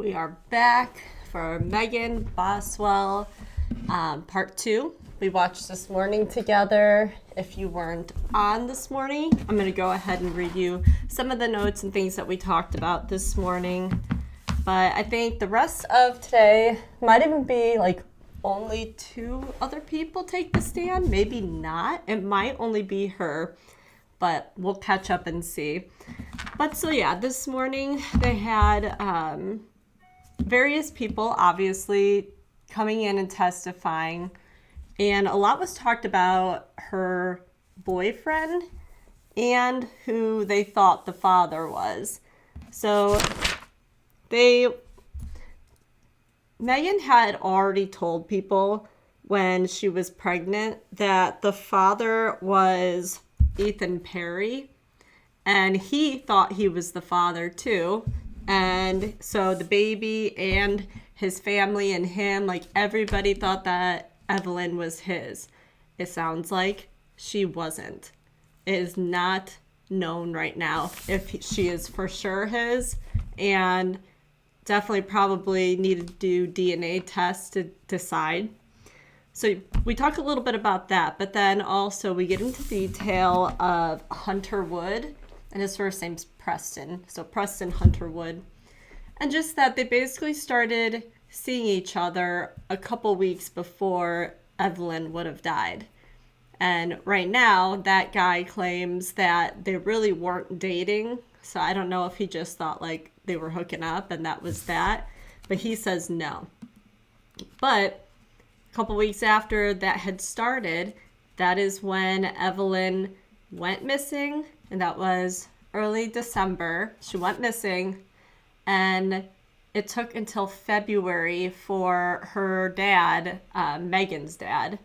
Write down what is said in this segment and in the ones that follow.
We are back for Megan Boswell part 2. We watched this morning together. If you weren't on this morning, I'm going to go ahead and read you some of the notes and things that we talked about this morning. But I think the rest of today might even be like only 2 other people take the stand. Maybe not. It might only be her, but we'll catch up and see. But so yeah, this morning they had various people obviously coming in and testifying, and a lot was talked about her boyfriend and who they thought the father was. So Megan had already told people when she was pregnant that the father was Ethan Perry, and he thought he was the father too. And so the baby and his family and him, like everybody thought that Evelyn was his. It sounds like she wasn't. It is not known right now if she is for sure his, and definitely probably needed to do DNA tests to decide. So we talk a little bit about that, but then also we get into detail of Hunter Wood, and his first name's Preston. So Preston Hunter Wood. And just that they basically started seeing each other a couple weeks before Evelyn would have died. And right now, that guy claims that they really weren't dating. So I don't know if he just thought like they were hooking up and that was that. But he says no. But a couple weeks after that had started, that is when Evelyn went missing. And that was early December. She went missing. And it took until February for her dad, Megan's dad,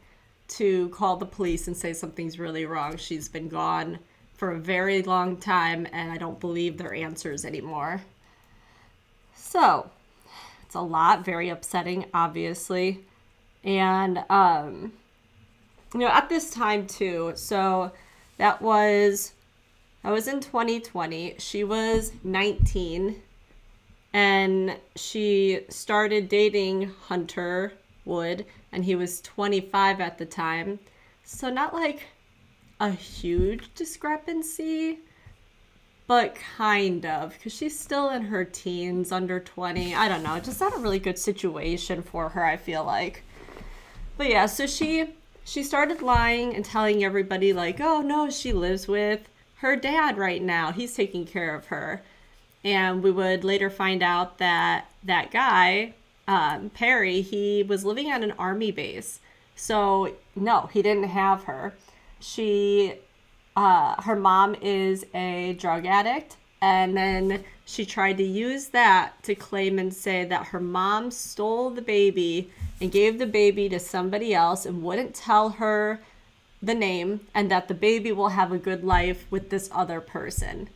to call the police and say something's really wrong. She's been gone for a very long time, and I don't believe their answers anymore. So, it's a lot, very upsetting, obviously. And, at this time, too, so that was in 2020. She was 19, and she started dating Hunter Wood, and he was 25 at the time. So not like a huge discrepancy, but kind of, because she's still in her teens, under 20. I don't know, just not a really good situation for her, I feel like. But yeah, so she started lying and telling everybody like, oh no, she lives with her dad right now. He's taking care of her. And we would later find out that that guy, Perry, he was living at an army base. So no, he didn't have her. Her mom is a drug addict. And then she tried to use that to claim and say that her mom stole the baby and gave the baby to somebody else and wouldn't tell her the name, and that the baby will have a good life with this other person.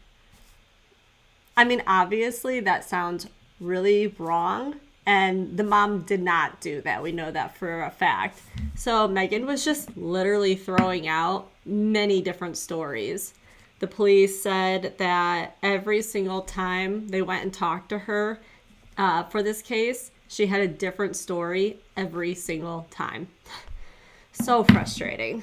I mean, obviously that sounds really wrong, and the mom did not do that. We know that for a fact. So Megan was just literally throwing out many different stories. The police said that every single time they went and talked to her for this case, she had a different story every single time. So frustrating.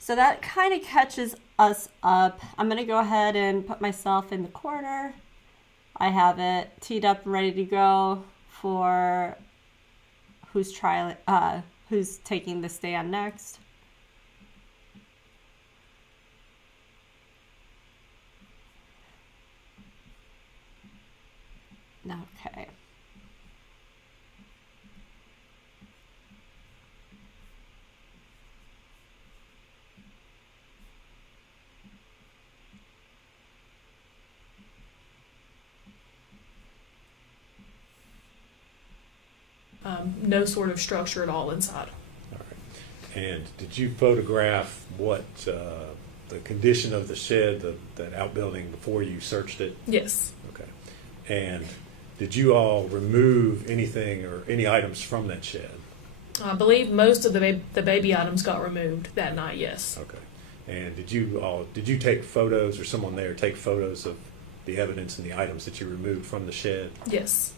So that kind of catches us up. I'm going to go ahead and put myself in the corner. I have it teed up and ready to go for who's taking the stand next. Okay. No sort of structure at all inside. All right. And did you photograph what the condition of the shed, that outbuilding, before you searched it? Yes. Okay. And did you all remove anything or any items from that shed? I believe most of the baby items got removed that night, yes. Okay. And did you take photos, or someone there take photos of the evidence and the items that you removed from the shed? Yes.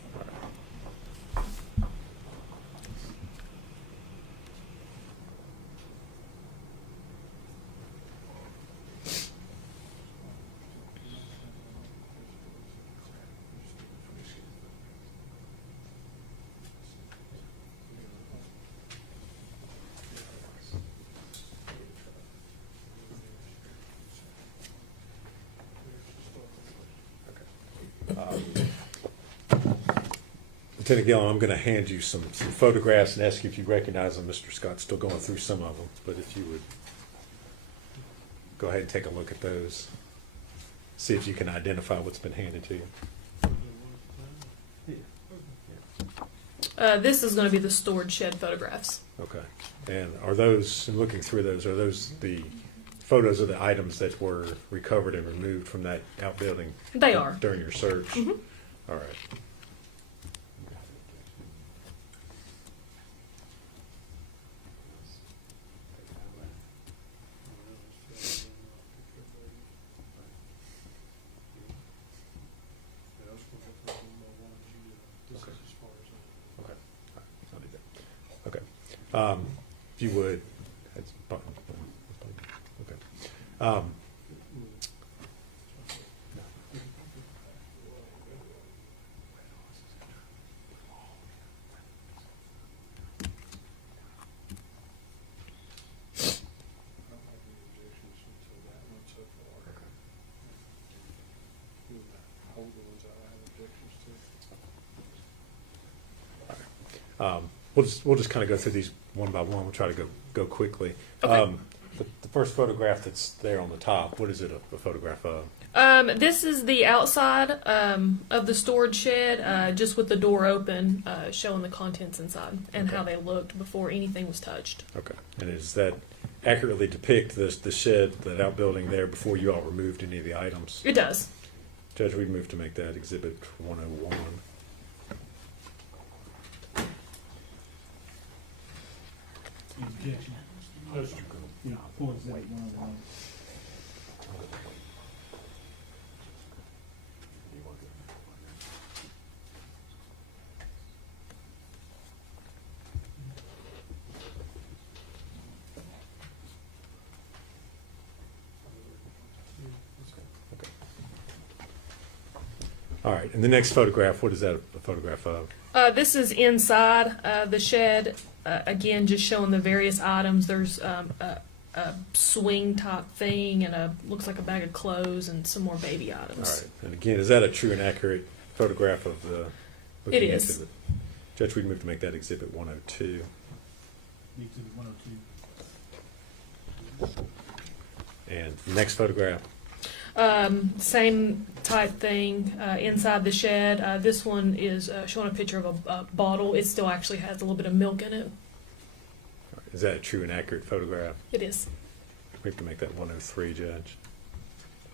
Lieutenant Gillum, I'm going to hand you some photographs and ask you if you recognize them. Mr. Scott's still going through some of them, but if you would go ahead and take a look at those, see if you can identify what's been handed to you. This is going to be the storage shed photographs. Okay. And are those, in looking through those, are those the photos of the items that were recovered and removed from that outbuilding? They are. During your search? Mm-hmm. All right. Okay. If you would, that's fine. Okay. We'll just kind of go through these one by one. We'll try to go quickly. Okay. The first photograph that's there on the top, what is it a photograph of? This is the outside of the storage shed, just with the door open, showing the contents inside and Okay. how they looked before anything was touched. Okay. And does that accurately depict the shed, that outbuilding there before you all removed any of the items? It does. Judge, we'd move to make that Exhibit 101. Objection. Yeah, for exhibit 101. All right. And the next photograph, what is that a photograph of? This is inside the shed. Again, just showing the various items. There's a swing type thing and looks like a bag of clothes and some more baby All items. right. And again, is that a true and accurate photograph of the It is. exhibit? Judge, we'd move to make that Exhibit 102. The exhibit 102. And the next photograph, Same type thing inside the shed. This one is showing a picture of a bottle. It still actually has a little bit of milk in it. is that a true and accurate photograph? It is. We have to make that 103, Judge.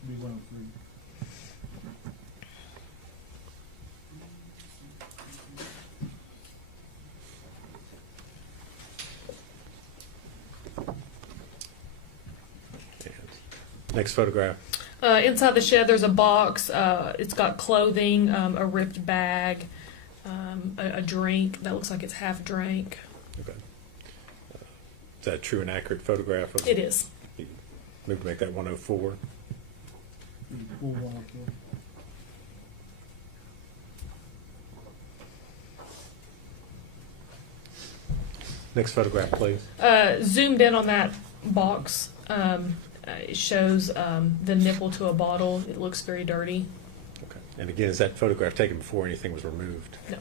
Be 103. And next photograph, Inside the shed, there's a box. It's got clothing, a ripped bag, a drink that looks like it's half drank. okay. Is that a true and accurate photograph of? It is. Move to make that 104. Be 104. Next photograph, please. Zoomed in on that box, it shows the nipple to a bottle. It looks very dirty. Okay. And again, is that photograph taken before anything was removed? No,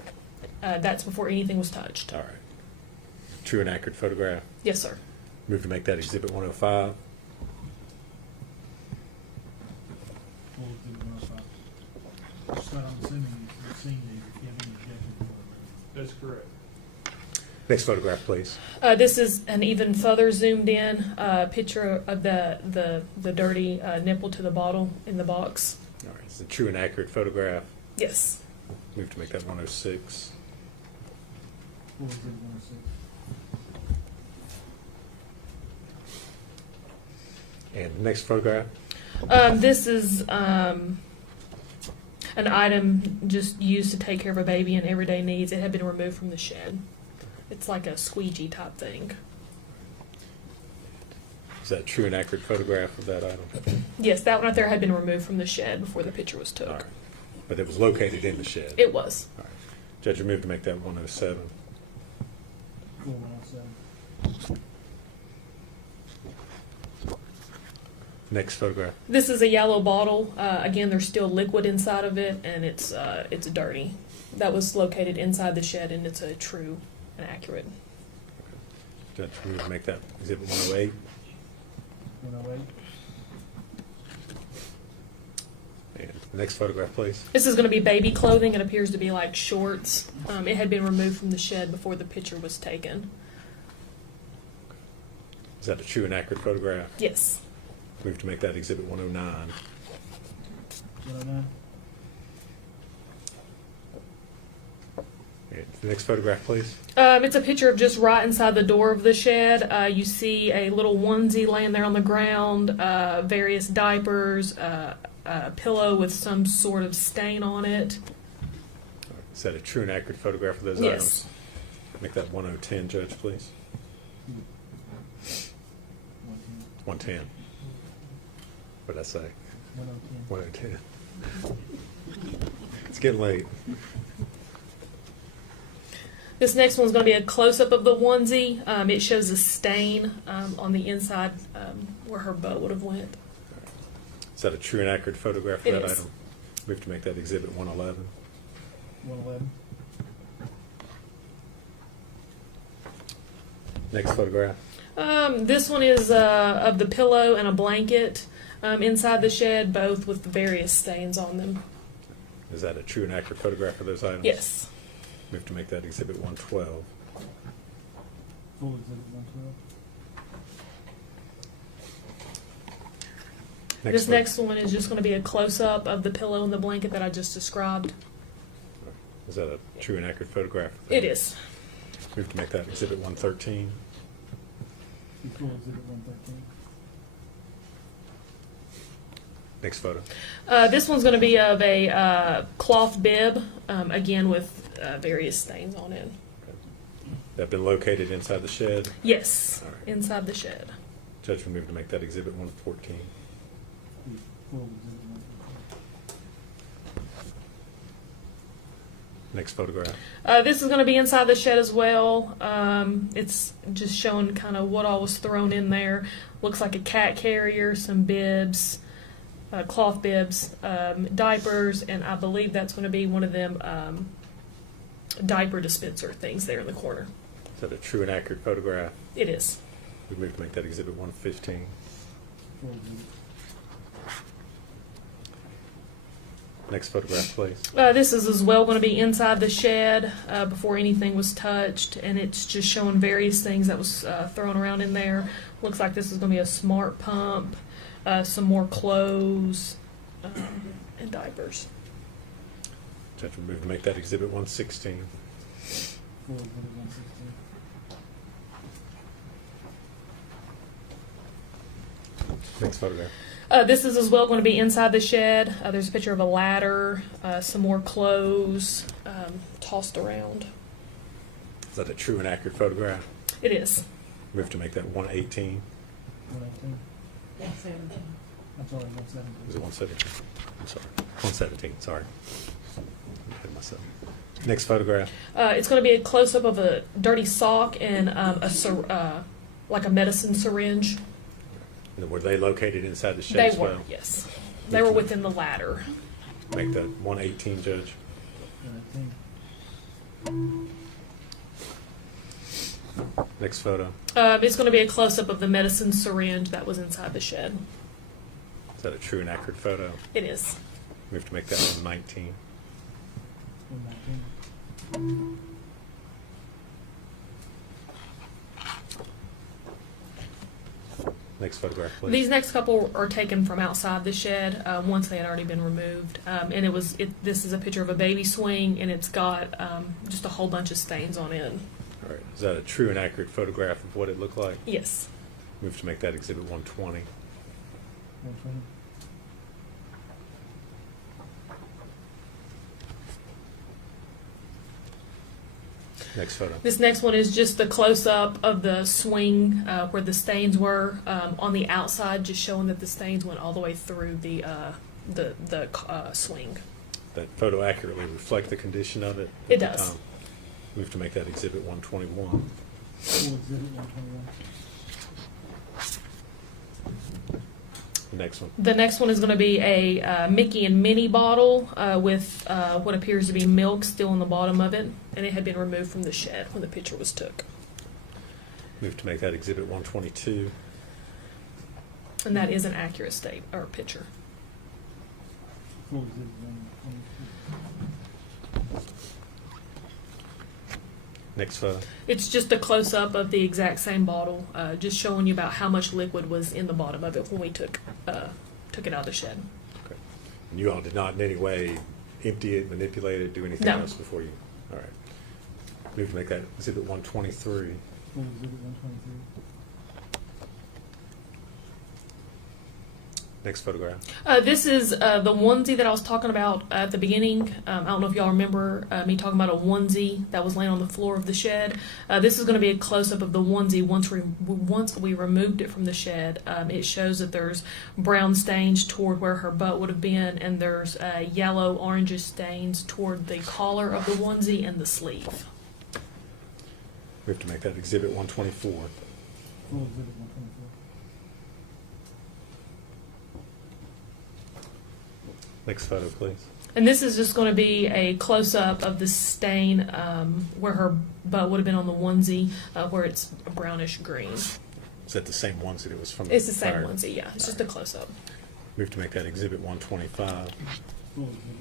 that's before anything was touched. All right. True and accurate photograph. Yes, sir. Move to make that Exhibit 105. Full exhibit 105. Scott, I'm assuming you've seen these. If you have any objections, you want to That's correct. Next photograph, please. This is an even further zoomed in picture of the dirty nipple to the bottle in the box. All right. It's a true and accurate photograph. Yes. Move to make that 106. full exhibit 106. And the next photograph. This is an item just used to take care of a baby in everyday needs. It had been removed from the shed. It's like a squeegee type thing. Is that a true and accurate photograph of that item? Yes, that one right there had been removed from the shed before the picture was took. All right. But it was located in the shed? It was. All right. Judge, I move to make that 107. Full 107. Next photograph. This is a yellow bottle. Again, there's still liquid inside of it, and it's dirty. That was located inside the shed, and it's a true and accurate. Judge, I move to make that exhibit 108. 108. And the next photograph, please. This is going to be baby clothing. It appears to be like shorts. It had been removed from the shed before the picture was taken. Is that a true and accurate photograph? Yes. Move to make that exhibit 109. 109. And the next photograph, please. It's a picture of just right inside the door of the shed. You see a little onesie laying there on the ground, various diapers, a pillow with some sort of stain on it. Is that a true and accurate photograph of those Yes. items? Make that 1010, Judge, please. 110. 110. What did I say? 110. 110. It's getting late. This next one's going to be a close-up of the onesie. It shows a stain on the inside where her bow would have went. Is that a true and accurate photograph of It that is. item? Move to make that exhibit 111. 111. Next photograph. This one is of the pillow and a blanket inside the shed, both with various stains on them. Is that a true and accurate photograph of those items? Yes. Move to make that exhibit 112. Full exhibit 112. This next one is just going to be a close-up of the pillow and the blanket that I just described. Is that a true and accurate photograph? It is. Move to make that exhibit 113. Full exhibit 113. Next photo. This one's going to be of a cloth bib, again with various stains on it. That been located inside the shed. Yes, All right. inside the shed. Judge will move to make that exhibit 114. Full exhibit 114. Next photograph. This is going to be inside the shed as well. It's just showing kind of what all was thrown in there. Looks like a cat carrier, some bibs, cloth bibs, diapers, and I believe that's going to be one of them diaper dispenser things there in the corner. Is that a true and accurate photograph? It is. We move to make that exhibit 115. Full exhibit. Next photograph, please. This is as well going to be inside the shed before anything was touched, and it's just showing various things that was thrown around in there. Looks like this is going to be a smart pump, some more clothes, and diapers. Judge will move to make that exhibit 116. Full exhibit 116. Next photograph. This is as well going to be inside the shed. There's a picture of a ladder, some more clothes tossed around. Is that a true and accurate photograph? It is. Move to make that 118. 118. I'm sorry, 117. Is it 117? I'm sorry. 117, sorry. I'm ahead of myself. Next photograph. It's going to be a close-up of a dirty sock and like a medicine syringe. And were they located inside the shed They as were, well? yes. They were within the ladder. Make that 118, Judge. 118. Next photo. It's going to be a close-up of the medicine syringe that was inside the shed. Is that a true and accurate photo? It is. Move to make that 119. 119. Next photograph, please. These next couple are taken from outside the shed once they had already been removed, and this is a picture of a baby swing, and it's got just a whole bunch of stains on it. All right. Is that a true and accurate photograph of what it looked like? Yes. Move to make that exhibit 120. 120. Next photo. This next one is just the close-up of the swing where the stains were on the outside, just showing that the stains went all the way through the swing. That photo accurately reflect the condition of it? It at the does. time? We have to make that Exhibit 121. Full exhibit 121. Next one. The next one is going to be a Mickey and Minnie bottle with what appears to be milk still in the bottom of it, and it had been removed from the shed when the picture was took. Move to make that Exhibit 122. And that is an accurate state or picture. Full exhibit 122. Next photo. It's just a close-up of the exact same bottle, just showing you about how much liquid was in the bottom of it when we took it out of the shed. Okay. And you all did not in any way empty it, manipulate it, do anything No. else before you? All right. Move to make that Exhibit 123. Full exhibit 123. Next photograph. This is the onesie that I was talking about at the beginning. I don't know if y'all remember me talking about a onesie that was laying on the floor of the shed. This is going to be a close-up of the onesie once we removed it from the shed. It shows that there's brown stains toward where her butt would have been, and there's yellow, orangish stains toward the collar of the onesie and the sleeve. We have to make that Exhibit 124. Full exhibit 124. Next photo, please. And this is just going to be a close-up of the stain where her butt would have been on the onesie, where it's brownish green. Is that the same onesie that was from It's the same prior? onesie, yeah. It's just a close-up. We have to make that Exhibit 125. Full exhibit.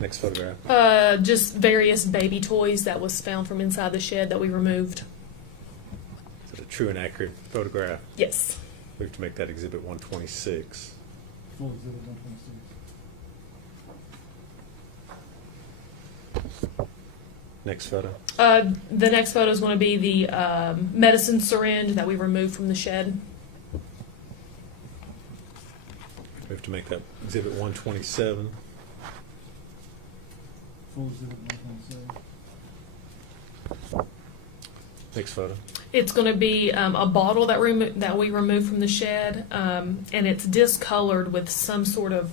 Next photograph. Just various baby toys that was found from inside the shed that we removed. Is it a true and accurate photograph? Yes. We have to make that Exhibit 126. Full exhibit 126. Next photo. The next photo is going to be the medicine syringe that we removed from the shed. We have to make that Exhibit 127. Full exhibit 127. Next photo. It's going to be a bottle that we removed from the shed, and it's discolored with some sort of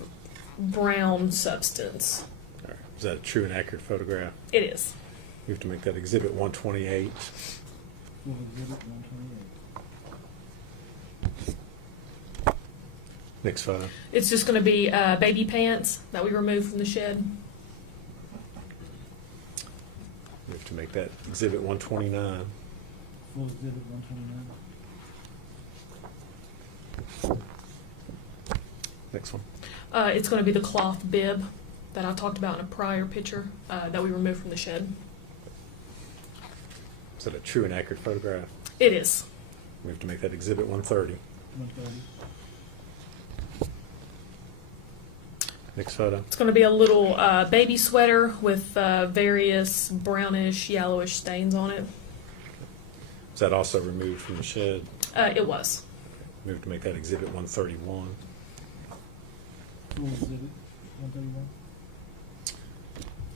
brown substance. All right. Is that a true and accurate photograph? It is. We have to make that Exhibit 128. Full exhibit 128. Next photo. It's just going to be baby pants that we removed from the shed. We have to make that Exhibit 129. Full exhibit 129. Next one. It's going to be the cloth bib that I talked about in a prior picture that we removed from the shed. Is that a true and accurate photograph? It is. We have to make that Exhibit 130. 130. Next photo. It's going to be a little baby sweater with various brownish, yellowish stains on it. Is that also removed from the shed? It was. We have to make that Exhibit 131. Full exhibit 131.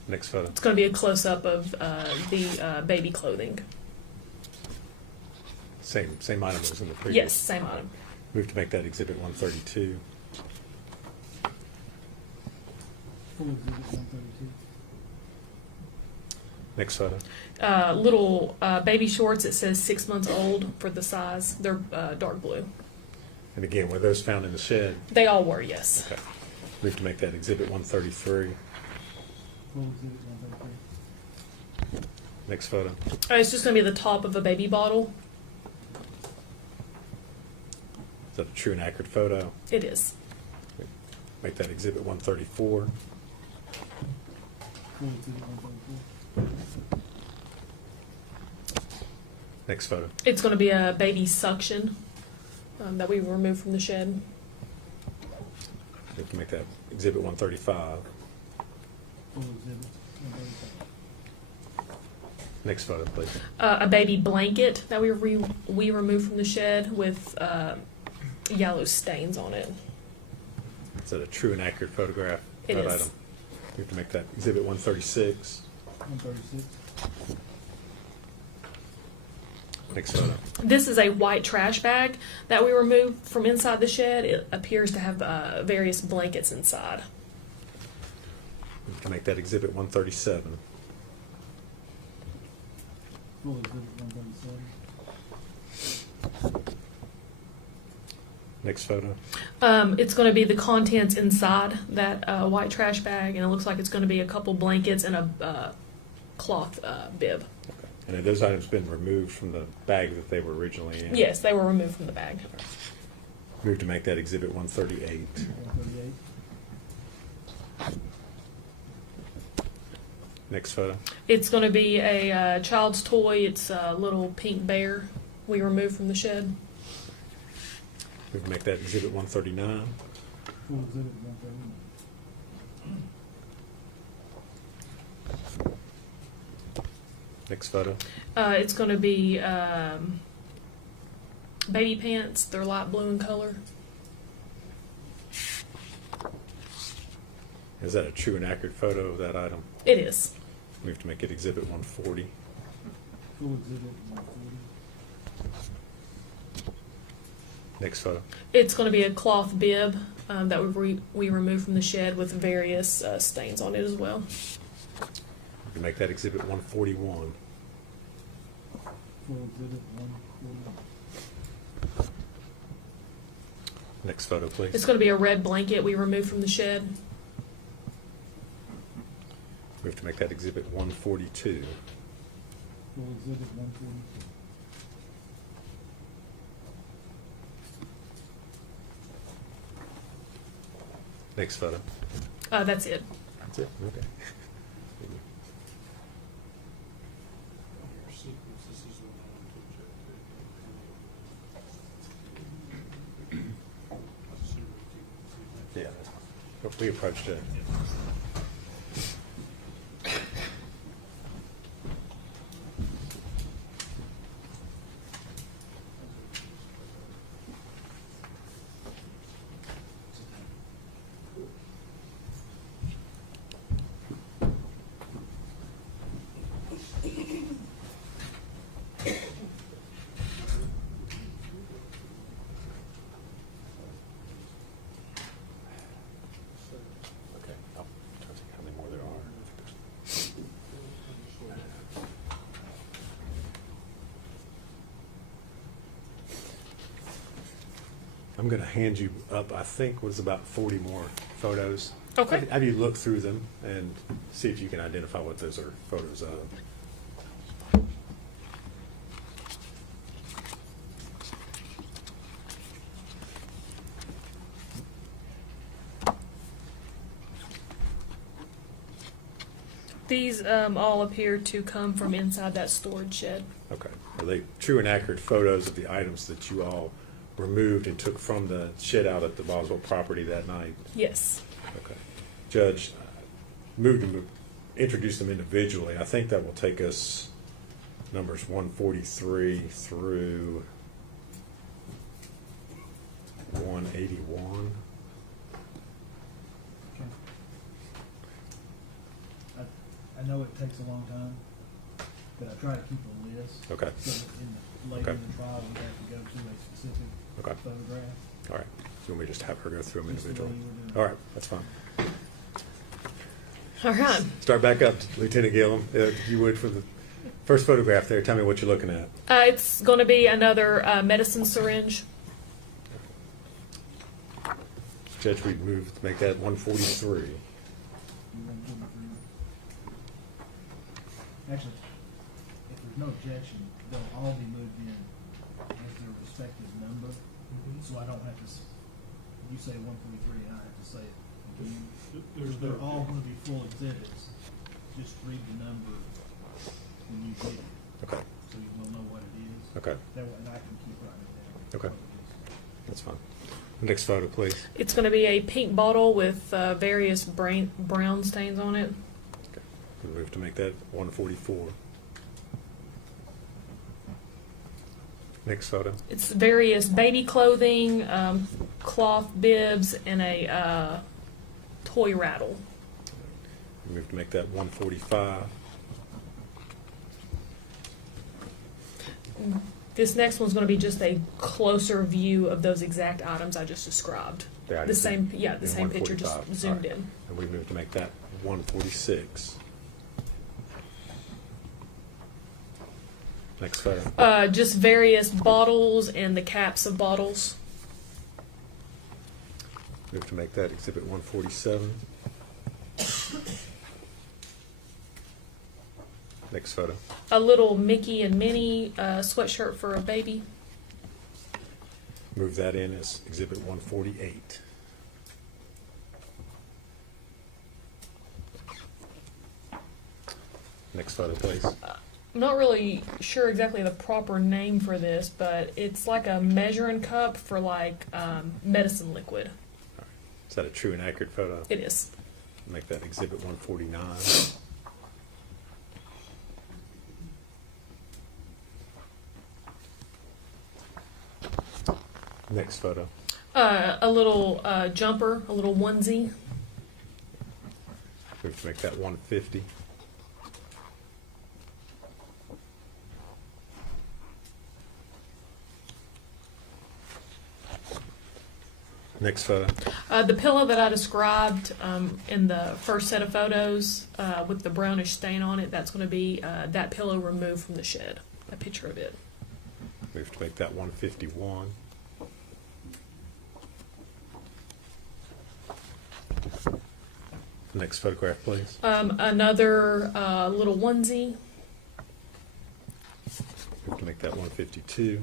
Next photo. It's going to be a close-up of the baby clothing. Same item as in the previous. Yes, same item. We have to make that Exhibit 132. Full exhibit 132. Next photo. Little baby shorts. It says 6 months old for the size. They're dark blue. And again, were those found in the shed? They all were, yes. Okay. We have to make that Exhibit 133. Full exhibit 133. Next photo. It's just going to be the top of a baby bottle. Is that a true and accurate photo? It is. Make that Exhibit 134. Full exhibit 134. Next photo. It's going to be a baby suction that we removed from the shed. We have to make that Exhibit 135. Full exhibit 135. Next photo, please. A baby blanket that we removed from the shed with yellow stains on it. Is that a true and accurate photograph? It That is. item. We have to make that exhibit 136. 136. Next photo. This is a white trash bag that we removed from inside the shed. It appears to have various blankets inside. We have to make that exhibit 137. Full exhibit 137. Next photo. It's going to be the contents inside that white trash bag, and it looks like it's going to be a couple blankets and a cloth bib. Okay. And have those items been removed from the bag that they were originally in? Yes, they were removed from the bag. Move to make that exhibit 138. 138. Next photo. It's going to be a child's toy. It's a little pink bear we removed from the shed. Move to make that exhibit 139. Full exhibit 139. Next photo. It's going to be baby pants. They're light blue in color. Is that a true and accurate photo of that item? It is. Move to make it exhibit 140. Full exhibit 140. Next photo. It's going to be a cloth bib that we removed from the shed with various stains on it as well. Move to make that exhibit 141. Full exhibit 141. Next photo, please. It's going to be a red blanket we removed from the shed. Move to make that exhibit 142. Full exhibit 142. Next photo. That's it. That's it. Okay. Yeah, that's fine. We approached it. Okay, I'll try to think how many more there are. I'm going to hand you up, I think, was about 40 more photos. Okay. Have you look through them and see if you can identify what those are photos of. These all appear to come from inside that storage shed. Okay. Are they true and accurate photos of the items that you all removed and took from the shed out at the Boswell property that night? Yes. Okay. Judge, move to introduce them individually. I think that will take us numbers 143 through 181. I know it takes a long time, but I try to keep a list. Okay. So that later Okay. in the trial, we have to go to a specific Okay. photograph. All right. So you want me to just have her go through them Just the way individually? you were doing it. All right. That's fine. All right. Start back up, Lieutenant Gillum. If you would, for the first photograph there, tell me what you're looking at. It's going to be another medicine syringe. Judge, we'd move to make that 143. You want to put it through? Actually, if there's no objection, they'll all be moved in as their respective number, so I don't have to, you say 143, and I have to say it again. They're all going to be full exhibits, just read the number when you get it, Okay. so you will know what it is. Okay. That way, and I can keep writing it down. Okay. That's fine. Next photo, please. It's going to be a pink bottle with various brown stains on it. Okay. We'll move to make that 144. Next photo. It's various baby clothing, cloth bibs, and a toy rattle. Move to make that 145. This next one's going to be just a closer view of those exact items I just described. Yeah, I The just same, did- yeah, the in same picture, just 145. zoomed All right. in. And we move to make that 146. Next photo. Just various bottles and the caps of bottles. Move to make that exhibit 147. Next photo. A little Mickey and Minnie sweatshirt for a baby. Move that in as exhibit 148. Next photo, please. I'm not really sure exactly the proper name for this, but it's like a measuring cup for like medicine liquid. Is that a true and accurate photo? It is. Make that exhibit 149. Next photo. A little jumper, a little onesie. Move to make that 150. Next photo. The pillow that I described in the first set of photos with the brownish stain on it, that's going to be that pillow removed from the shed. A picture of it. Move to make that 151. Next photograph, please. Another little onesie. Move to make that 152.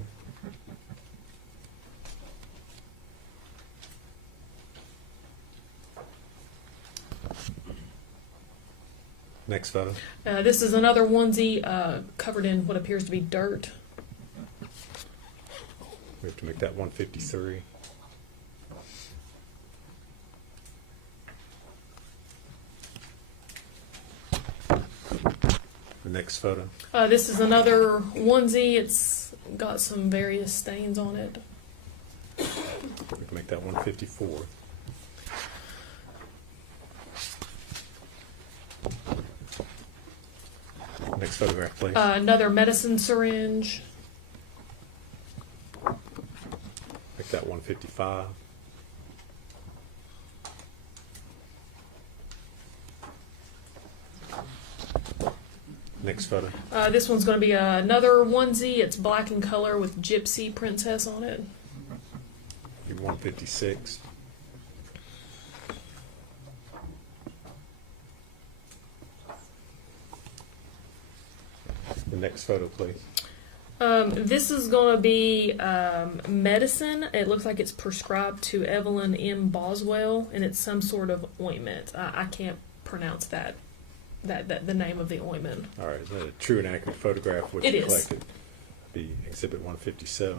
Next photo. This is another onesie covered in what appears to be dirt. Move to make that 153. The next photo. This is another onesie. It's got some various stains on it. We can make that 154. Next photograph, please. Another medicine syringe. Make that 155. Next photo. This one's going to be another onesie. It's black in color with Gypsy Princess on it. Be 156. The next photo, please. This is going to be medicine. It looks like it's prescribed to Evelyn M. Boswell, and it's some sort of ointment. I can't pronounce that the name of the ointment. All right, is that a true and accurate photograph? Which It is. collected? Be exhibit 157.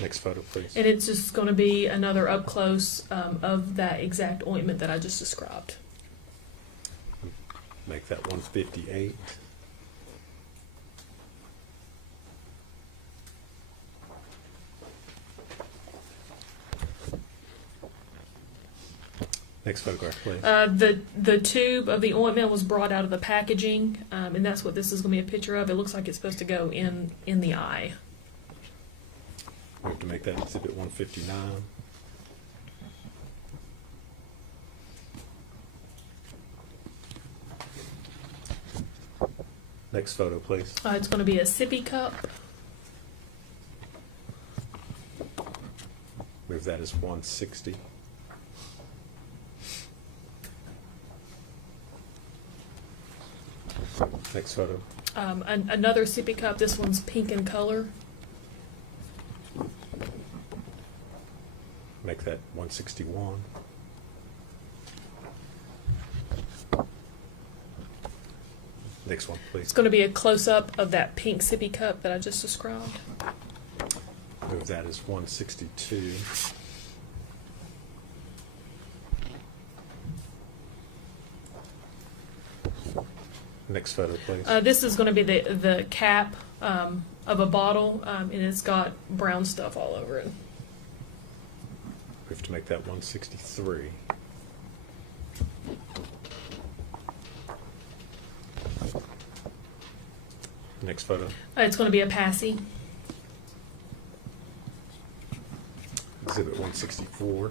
Next photo, please. And it's just going to be another up close of that exact ointment that I just described. Make that 158. Next photograph, please. The tube of the ointment was brought out of the packaging, and that's what this is going to be a picture of. It looks like it's supposed to go in the eye. We have to make that exhibit 159. Next photo, please. It's going to be a sippy cup. Move that as 160. Next photo. Another sippy cup. This one's pink in color. Make that 161. Next one, please. It's going to be a close-up of that pink sippy cup that I just described. Move that as 162. Next photo, please. This is going to be the cap of a bottle, and it's got brown stuff all over it. We have to make that 163. Next photo. It's going to be a passy. Exhibit 164.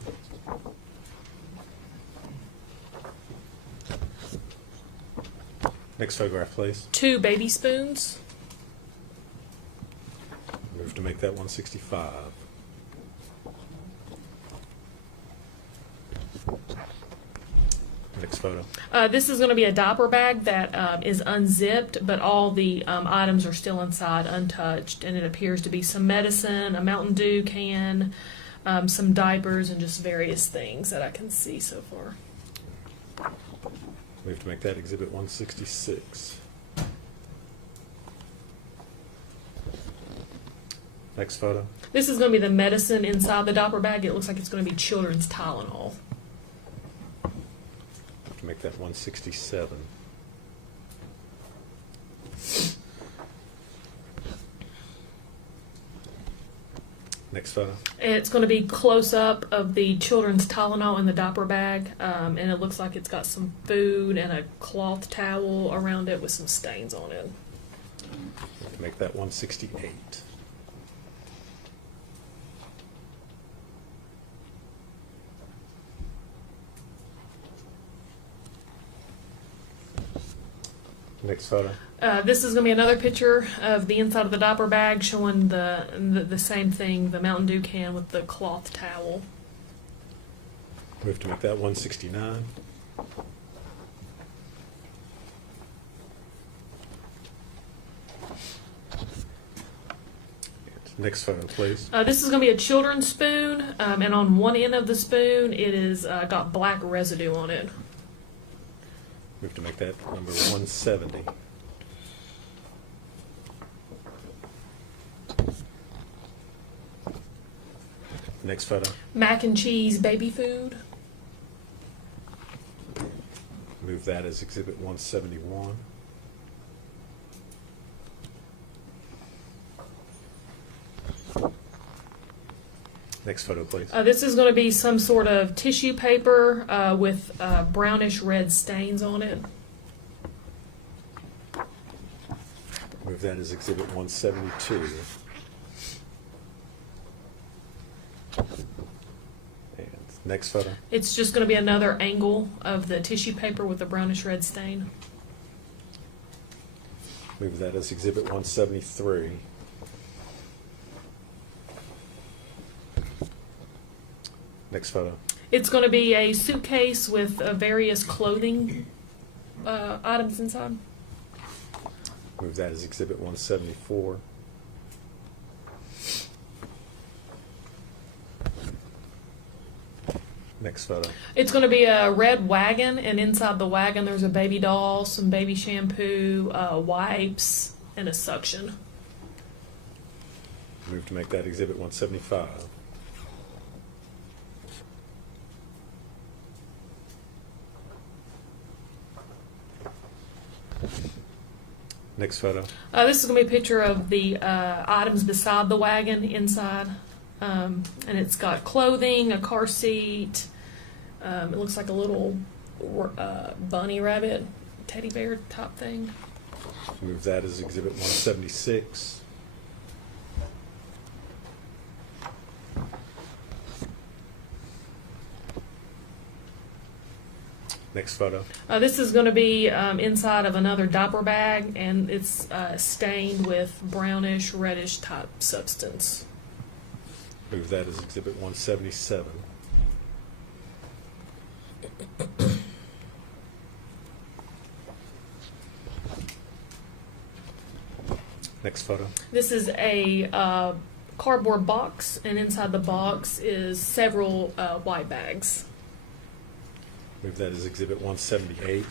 Next photograph, please. 2 baby spoons. Move to make that 165. Next photo. This is going to be a diaper bag that is unzipped, but all the items are still inside, untouched, and it appears to be some medicine, a Mountain Dew can, some diapers, and just various things that I can see so far. We have to make that exhibit 166. Next photo. This is going to be the medicine inside the diaper bag. It looks like it's going to be children's Tylenol. We have to make that 167. Next photo. It's going to be close up of the children's Tylenol in the diaper bag, and it looks like it's got some food and a cloth towel around it with some stains on it. We have to make that 168. Next photo. This is going to be another picture of the inside of the diaper bag showing the same thing, the Mountain Dew can with the cloth towel. We have to make that 169. Next photo, please. This is going to be a children's spoon, and on one end of the spoon it is got black residue on it. We have to make that number 170. Next photo. Mac and cheese baby food. Move that as exhibit 171. Next photo, please. This is going to be some sort of tissue paper with brownish red stains on it. Move that as exhibit 172. And next photo. It's just going to be another angle of the tissue paper with a brownish red stain. Move that as exhibit 173. Next photo. It's going to be a suitcase with various clothing items inside. Move that as exhibit 174. Next photo. It's going to be a red wagon, and inside the wagon there's a baby doll, some baby shampoo, wipes, and a suction. Move to make that exhibit 175. Next photo. This is going to be a picture of the items beside the wagon inside. And it's got clothing, a car seat. It looks like a little bunny rabbit, teddy bear type thing. Move that as exhibit 176. Next photo. This is going to be inside of another diaper bag, and it's stained with brownish, reddish type substance. Move that as exhibit 177. Next photo. This is a cardboard box, and inside the box is several white bags. Move that as exhibit 178.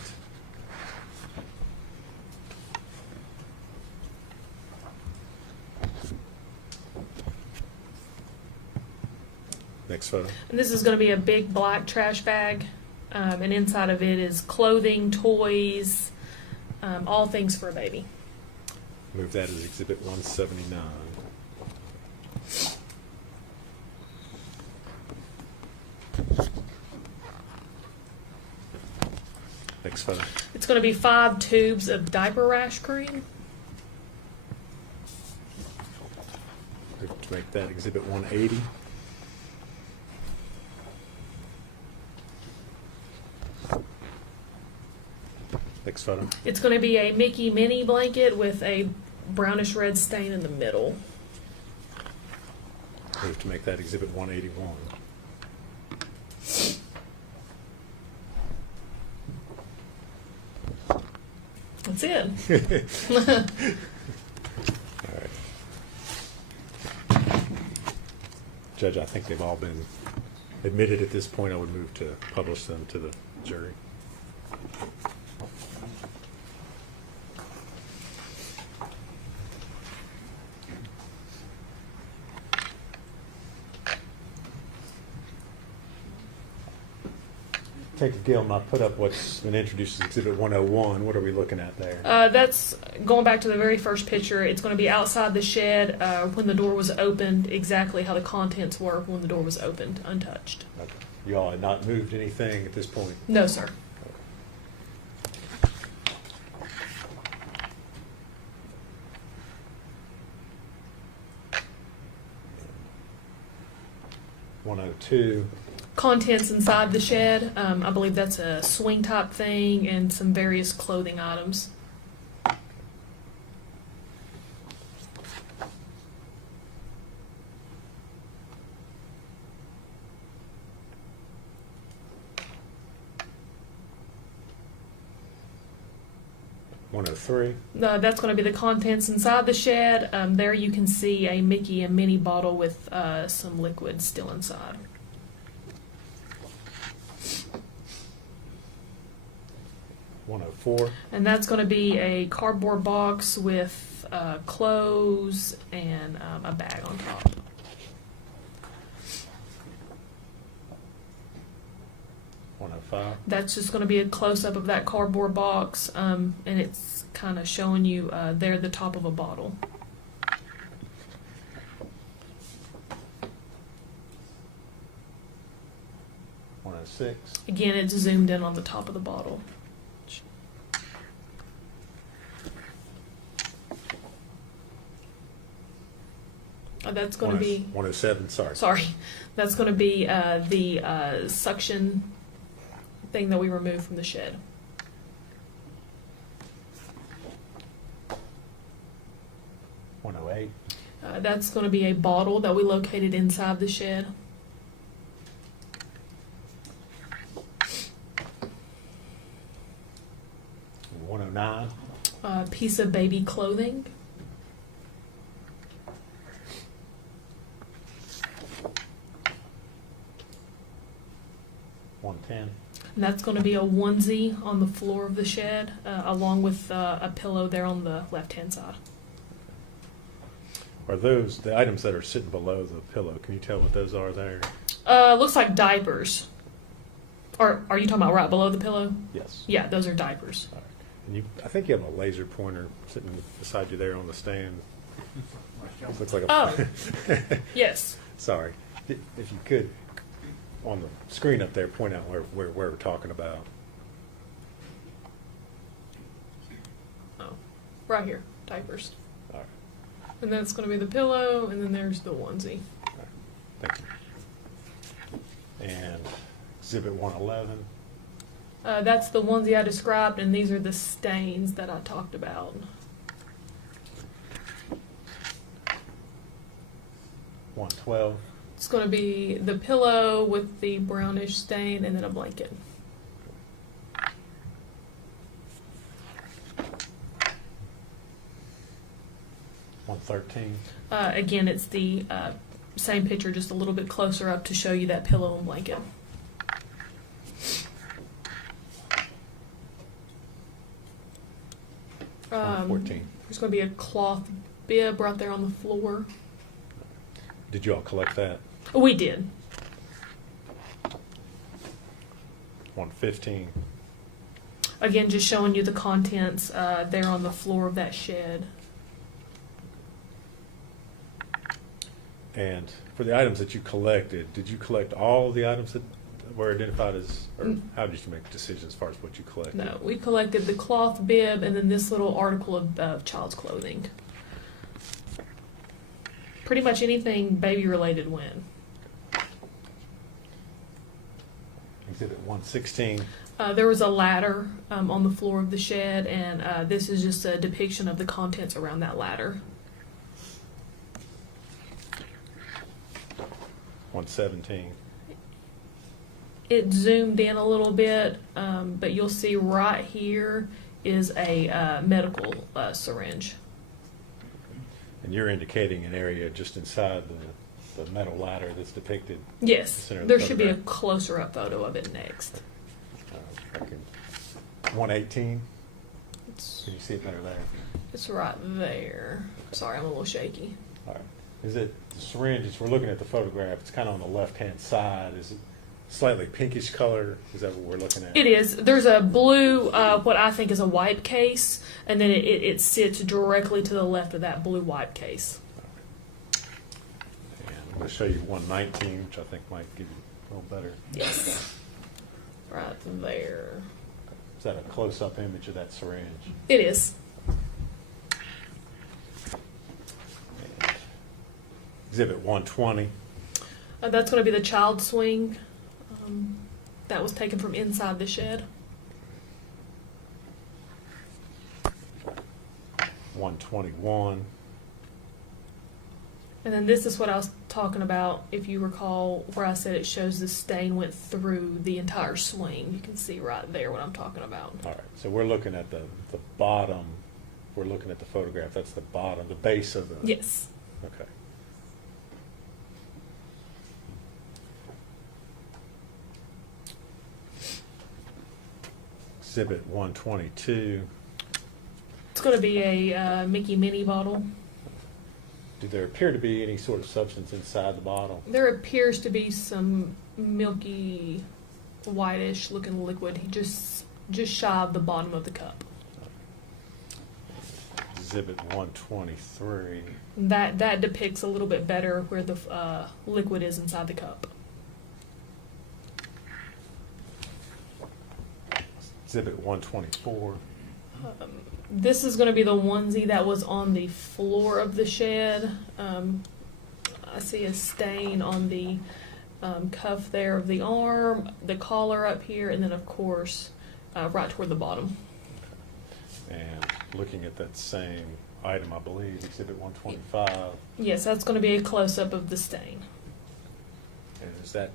Next photo. And this is going to be a big black trash bag, and inside of it is clothing, toys, all things for a baby. Move that as exhibit 179. further. It's going to be 5 tubes of diaper rash cream. To make that Exhibit 180. Next photo. It's going to be a Mickey mini blanket with a brownish red stain in the middle. Move to make that Exhibit 181. That's it. All right. Judge, I think they've all been admitted at this point. I would move to publish them to the jury. Take a deal, and I'll put up what's been introduced as Exhibit 101. What are we looking at there? That's going back to the very first picture. It's going to be outside the shed when the door was opened, exactly how the contents were when the door was opened, untouched. Okay. You all had not moved anything at this point? No, sir. .102. Contents inside the shed. I believe that's a swing type thing and some various clothing items. .103. That's going to be the contents inside the shed. There you can see a Mickey and Minnie bottle with some liquid still inside. .104. And that's going to be a cardboard box with clothes and a bag on top. .105. That's just going to be a close-up of that cardboard box, and it's kind of showing you there the top of a bottle. .106. Again, it's zoomed in on the top of the bottle. That's going to be... 107, sorry. Sorry. That's going to be the suction thing that we removed from the shed. .108. That's going to be a bottle that we located inside the shed. .109. A piece of baby clothing. .110. And that's going to be a onesie on the floor of the shed, along with a pillow there on the left-hand side. Are those the items that are sitting below the pillow? Can you tell what those are there? Looks like diapers. Or are you talking about right below the pillow? Yes. Yeah, those are diapers. All right. And I think you have a laser pointer sitting beside you there on the stand. Looks like a. Oh. Yes. Sorry. If you could, on the screen up there, point out where we're talking about. Oh, right here, diapers. All right. And then it's going to be the pillow, and then there's the onesie. All right. Thank you. And Exhibit 111. That's the onesie I described, and these are the stains that I talked about. 112. It's going to be the pillow with the brownish stain, and then a blanket. .113. Again, it's the same picture, just a little bit closer up to show you that pillow and blanket. .114. There's going to be a cloth bib right there on the floor. Did you all collect that? We did. 115. Again, just showing you the contents there on the floor of that shed. And for the items that you collected, did you collect all the items that were identified as, or how did you make decisions as far as what you collected? No, we collected the cloth bib and then this little article of child's clothing. Pretty much anything baby related went. Exhibit 116. There was a ladder on the floor of the shed, and this is just a depiction of the contents around that ladder. 117. It zoomed in a little bit, but you'll see right here is a medical syringe. And you're indicating an area just inside the metal ladder that's depicted. Yes, Center of the there should be a photograph. closer up photo of it next. 118. It's, Can you see it better there? it's right there. Sorry, I'm a little shaky. All right. Is it the syringe? As we're looking at the photograph, it's kind of on the left-hand side. Is it slightly pinkish color? Is that what we're looking at? It is. There's a blue, what I think is a wipe case, and then it sits directly to the left of that blue wipe case. And I'm going to show you 119, which I think might give you a little better. Yes. Right there. Is that a close-up image of that syringe? It is. And Exhibit 120. That's going to be the child swing that was taken from inside the shed. 121. And then this is what I was talking about, if you recall, where I said it shows the stain went through the entire swing. You can see right there what I'm talking about. All right. So we're looking at the bottom. We're looking at the photograph. That's the bottom, the base of the. Yes. Okay. Exhibit 122. It's going to be a Mickey Minnie bottle. Do there appear to be any sort of substance inside the bottle? There appears to be some milky, whitish looking liquid just shy of the bottom of the cup. Exhibit 123. That depicts a little bit better where the liquid is inside the cup. Exhibit 124. This is going to be the onesie that was on the floor of the shed. I see a stain on the cuff there of the arm, the collar up here, and then of course right toward the bottom. And looking at that same item, I believe, Exhibit 125. Yes, that's going to be a close-up of the stain. And is that,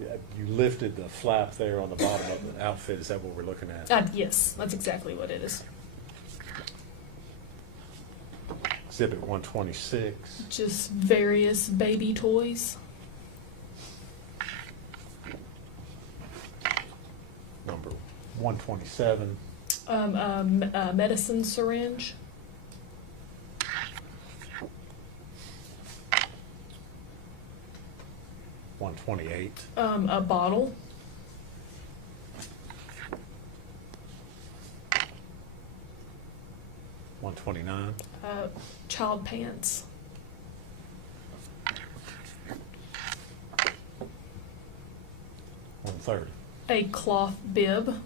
you lifted the flap there on the bottom of the outfit, is that what we're looking at? Yes, that's exactly what it is. Exhibit 126. Just various baby toys. Number 127. Medicine syringe. $128. A bottle. $129. Child pants. $130. A cloth bib.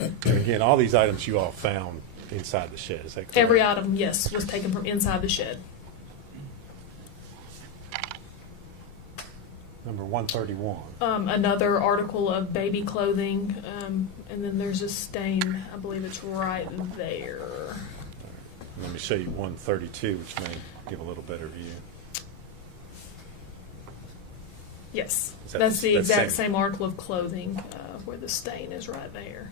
And again, all these items you all found inside the shed, is that correct? Every item, yes, was taken from inside the shed. Number 131. Another article of baby clothing, and then there's a stain. I believe it's right there. Let me show you 132, which may give a little better view. Yes, Is that that's the that exact same article of clothing where the stain is right there.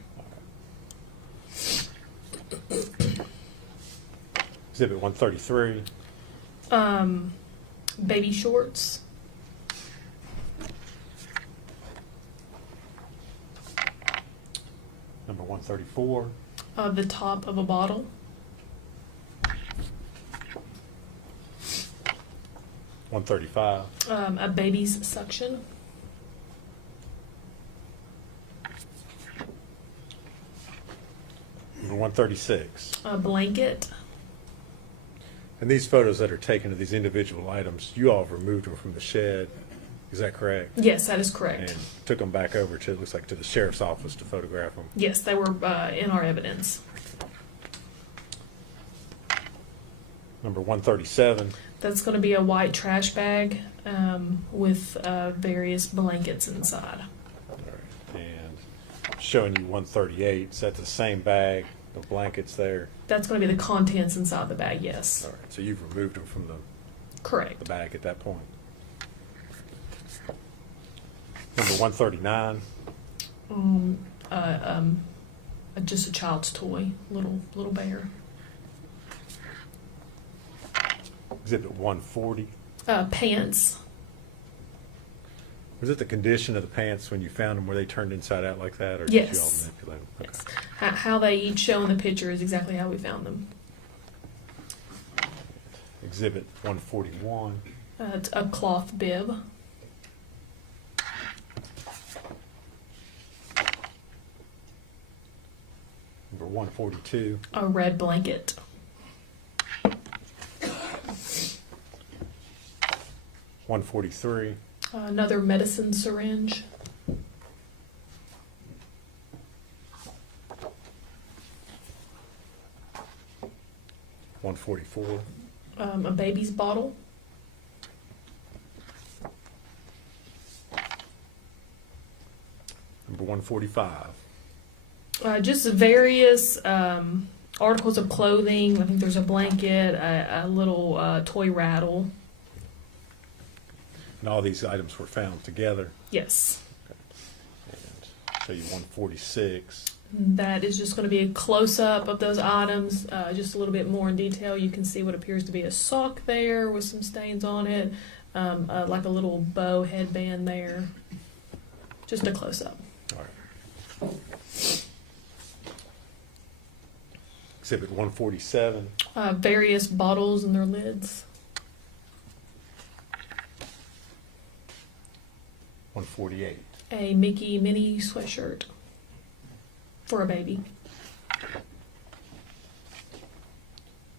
Exhibit 133. Baby shorts. Number 134. The top of a bottle. 135. A baby's suction. Number 136. A blanket. And these photos that are taken of these individual items, you all have removed them from the shed. Is that correct? Yes, that is correct. And took them back over to, it looks like, to the sheriff's office to photograph them. Yes, they were in our evidence. Number 137, That's going to be a white trash bag with various blankets inside. all right, and showing you 138, is that the same bag, the blankets there? That's going to be the contents inside the bag, yes. All right, so you've removed them from the Correct. bag at that point. Number 139, Just a child's toy, little bear. Exhibit 140. Pants. Was it the condition of the pants when you found them? Were they turned inside out like that, or Yes. did you all manipulate them? Yes. How they each show in the picture is exactly how we found them. Exhibit 141. It's a cloth bib. Number 142. A red blanket. 143. Another medicine syringe. $144. A baby's bottle. Number 145. Just various articles of clothing. I think there's a blanket, a little toy rattle. And all these items were found together. Yes. And show you 146. That is just going to be a close-up of those items, just a little bit more in detail. You can see what appears to be a sock there with some stains on it, like a little bow headband there. Just a close-up. All right. Exhibit 147. Various bottles and their lids. 148. A Mickey mini sweatshirt for a baby.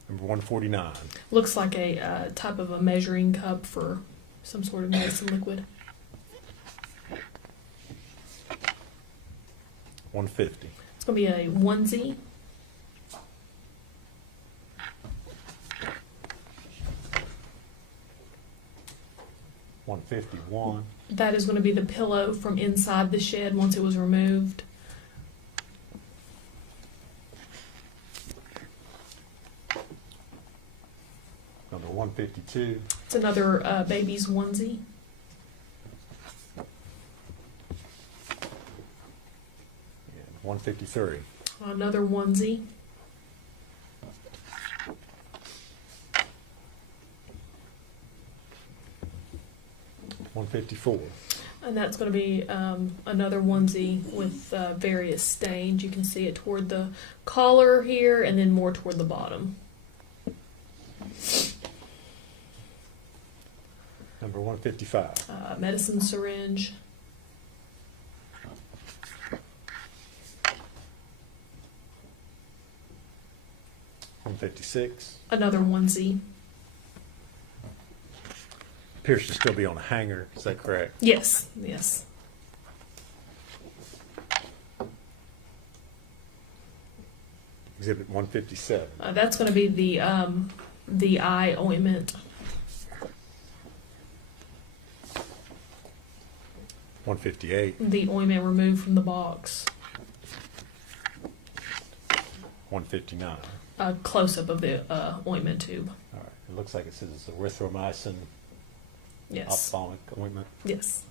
Number 149. Looks like a type of a measuring cup for some sort of medicine liquid. 150. It's going to be a onesie. $151. That is going to be the pillow from inside the shed once it was removed. Number 152. It's another baby's onesie. And 153. Another onesie. $154. And that's going to be another onesie with various stains. You can see it toward the collar here and then more toward the bottom. Number 155. Medicine syringe. $156. Another onesie. Appears to still be on a hanger. Is that correct? Yes, yes. Exhibit 157. That's going to be the eye ointment. 158. The ointment removed from the box. 159. A close-up of the ointment tube. All right. It looks like it says it's erythromycin Yes. ophthalmic ointment. Yes.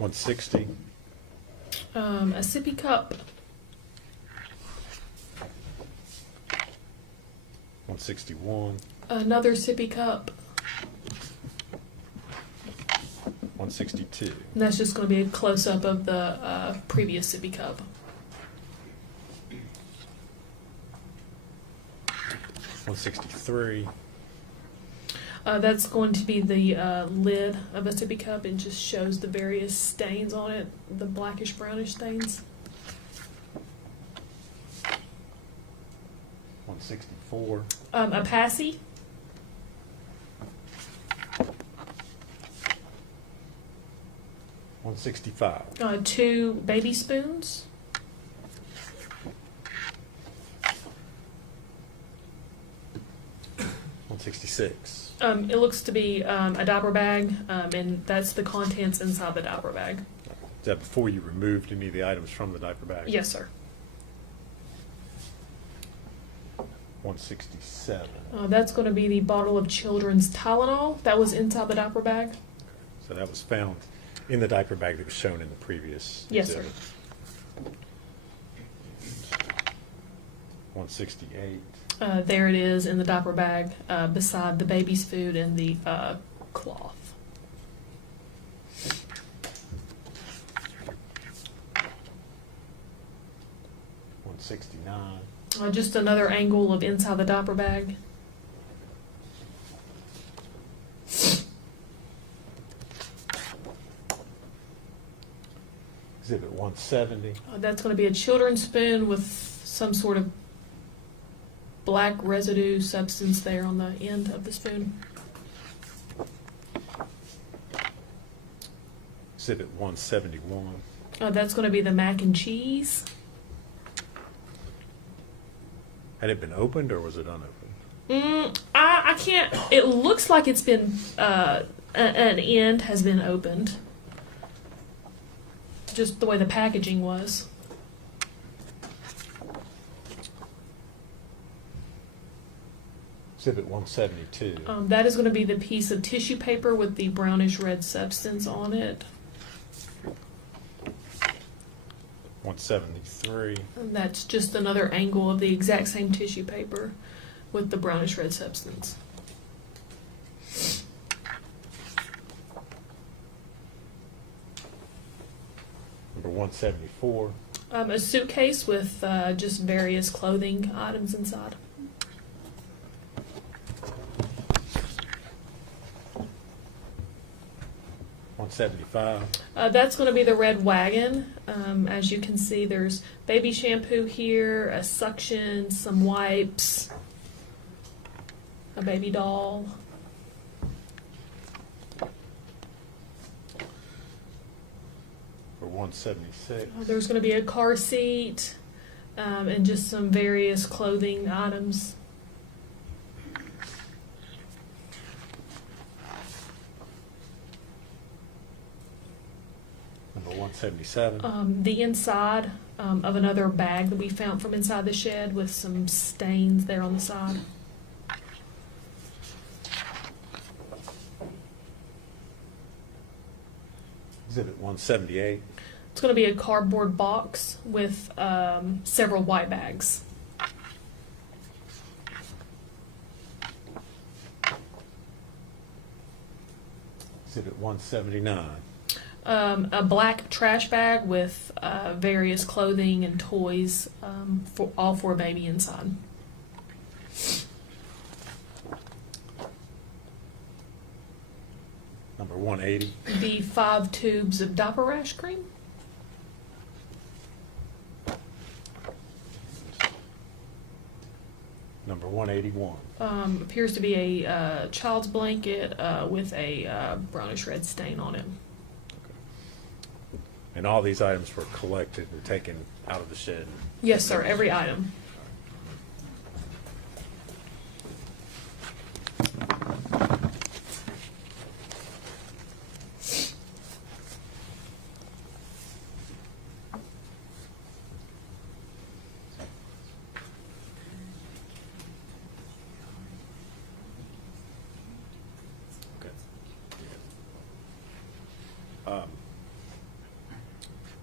$160. A sippy cup. $161. Another sippy cup. $162. And that's just going to be a close-up of the previous sippy cup. $163. That's going to be the lid of a sippy cup. It just shows the various stains on it, the blackish brownish stains. 164. A passy. 165. 2 baby spoons. 166. It looks to be a diaper bag, and that's the contents inside the diaper bag. Is that before you removed any of the items from the diaper bag? Yes, sir. 167. That's going to be the bottle of children's Tylenol that was inside the diaper bag. So that was found in the diaper bag that was shown in the previous Yes, exhibit. 168. There it is in the diaper bag beside the baby's food and the cloth. 169. Just another angle of inside the diaper bag. Exhibit 170. That's going to be a children's spoon with some sort of black residue substance there on the end of the spoon. Exhibit 171. That's going to be the mac and cheese. Had it been opened or was it unopened? I can't. It looks like it's been an end has been opened. Just the way the packaging was. Exhibit 172. That is going to be the piece of tissue paper with the brownish red substance on it. 173. And that's just another angle of the exact same tissue paper with the brownish red substance. Number 174. A suitcase with just various clothing items inside. $175. That's going to be the red wagon. As you can see, there's baby shampoo here, a suction, some wipes, a baby doll. For 176. There's going to be a car seat and just some various clothing items. Number 177. The inside of another bag that we found from inside the shed with some stains there on the side. Exhibit 178. It's going to be a cardboard box with several white bags. Exhibit 179. A black trash bag with various clothing and toys for all for a baby inside. Number 180. The 5 tubes of diaper rash cream. Number 181. Appears to be a child's blanket with a brownish red stain on it. And all these items were collected and taken out of the shed. Yes, sir. Every item.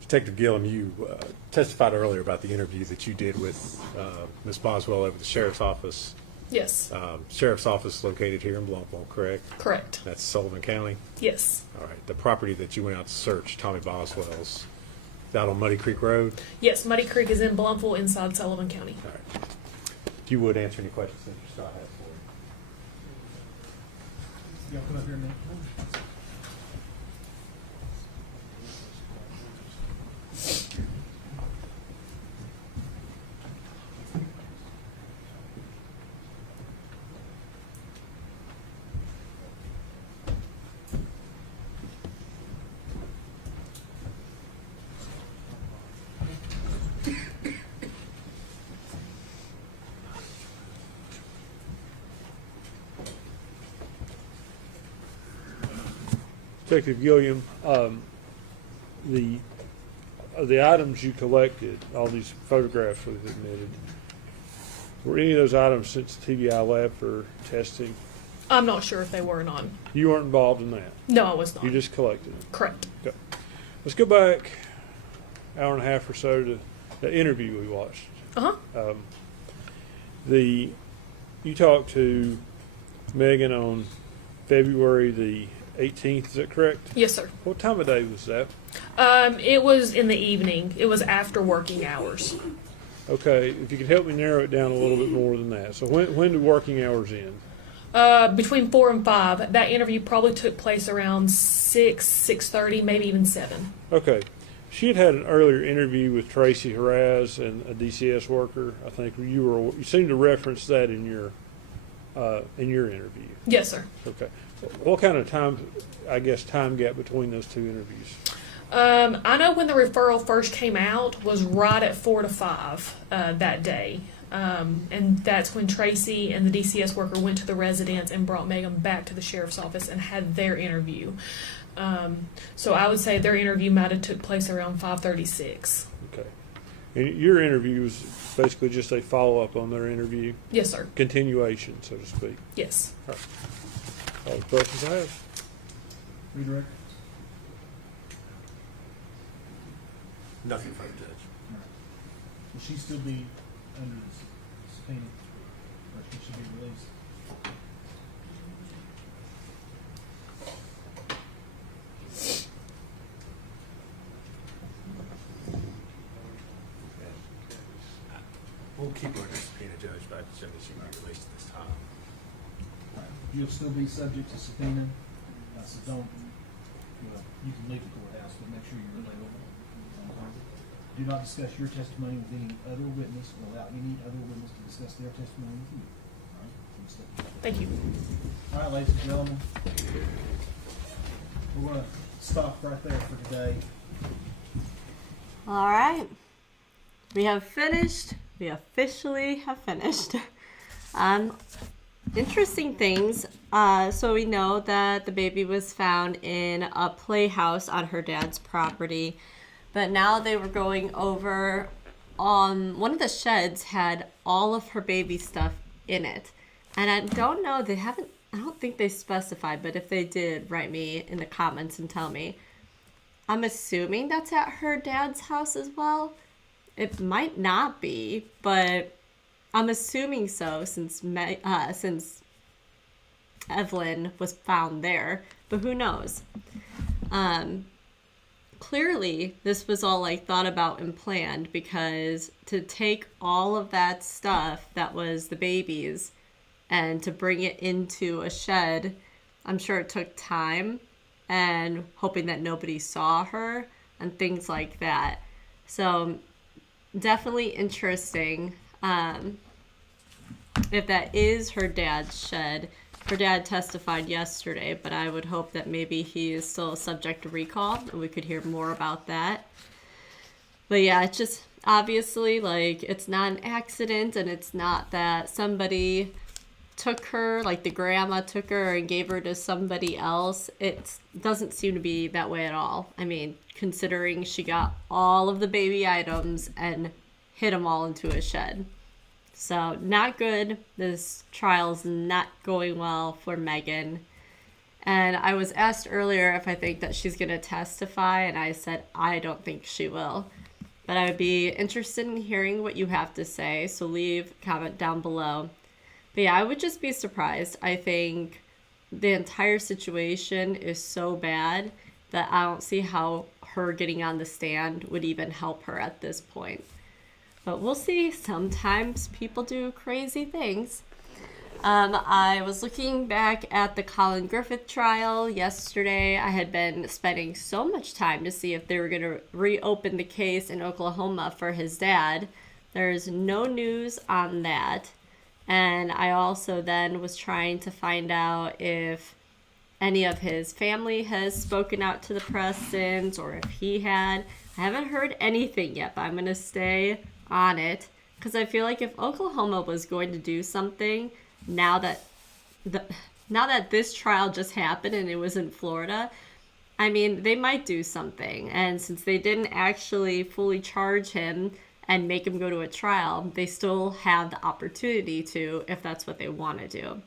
Detective Gillum, you testified earlier about the interview that you did with Ms. Boswell over the sheriff's office. Yes. Sheriff's office located here in Blumpville, correct? Correct. That's Sullivan County? Yes. All right. The property that you went out to search, Tommy Boswell's, is out on Muddy Creek Road? Yes. Muddy Creek is in Blumpville, inside Sullivan County. All right. If you would answer any questions that you still have for Y'all come up here a minute. Detective Gilliam, the the items you collected, all these photographs we've admitted, were any of those items sent to TBI lab for testing? I'm not sure if they were or not. You weren't involved in that. No, I was not. You just collected them. Correct. Okay. Let's go back an hour and a half or so to the interview we watched. Uh-huh. You talked to Megan on February the 18th, is that correct? Yes, sir. What time of day was that? It was in the evening. It was after working hours. Okay, if you could help me narrow it down a little bit more than that. So when do working hours end? Between 4 and 5. That interview probably took place around 6:30, maybe even 7. Okay. She had an earlier interview with Tracy Haraz and a DCS worker. I think you seemed to reference that in your interview. Yes, sir. Okay. What kind of time gap between those two interviews? I know when the referral first came out was right at 4 to 5 that day. And that's when Tracy and the DCS worker went to the residence and brought Megan back to the sheriff's office and had their interview. So I would say their interview might have took place around 5:36. Okay. And your interview was basically just a follow-up on their interview? Yes, sir. Continuation, so to speak. Yes. All the questions I have. Redirect. Nothing from the judge. Will she still be under the subpoena, or should she be released? We'll keep her under subpoena, Judge, but she can be released at this time. You'll still be subject to subpoena, so don't, you can leave the courthouse, but make sure you're available. Do not discuss your testimony with any other witness or allow any other witness to discuss their testimony with you. All right? So step back. Thank you. All right, ladies and gentlemen, we're going to stop right there for today. All right. We have finished. We officially have finished. Interesting things. So we know that the baby was found in a playhouse on her dad's property. But now they were going over one of the sheds had all of her baby stuff in it. And I don't know, I don't think they specified, but if they did, write me in the comments and tell me. I'm assuming that's at her dad's house as well. It might not be, but I'm assuming so since Evelyn was found there, but who knows? Clearly, this was all thought about and planned, because to take all of that stuff that was the baby's and to bring it into a shed, I'm sure it took time and hoping that nobody saw her and things like that. So definitely interesting. If that is her dad's shed, her dad testified yesterday, but I would hope that maybe he is still subject to recall and we could hear more about that. But yeah, it's just obviously it's not an accident, and it's not that somebody took her, the grandma took her and gave her to somebody else. It doesn't seem to be that way at all. I mean, considering she got all of the baby items and hid them all into a shed. So not good. This trial's not going well for Megan. And I was asked earlier if I think that she's going to testify, and I said I don't think she will. But I would be interested in hearing what you have to say, so leave a comment down below. But yeah, I would just be surprised. I think the entire situation is so bad that I don't see how her getting on the stand would even help her at this point. But we'll see. Sometimes people do crazy things. I was looking back at the Colin Griffith trial yesterday. I had been spending so much time to see if they were going to reopen the case in Oklahoma for his dad. There's no news on that. And I also then was trying to find out if any of his family has spoken out to the press since, or if he had. I haven't heard anything yet, but I'm going to stay on it, because I feel like if Oklahoma was going to do something now that this trial just happened and it was in Florida, I mean, they might do something. And since they didn't actually fully charge him and make him go to a trial, they still have the opportunity to if that's what they want to do.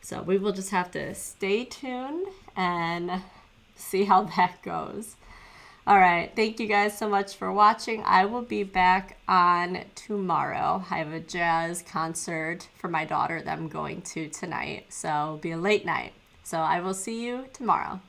So we will just have to stay tuned and see how that goes. All right. Thank you guys so much for watching. I will be back on tomorrow. I have a jazz concert for my daughter that I'm going to tonight. So it'll be a late night. So I will see you tomorrow.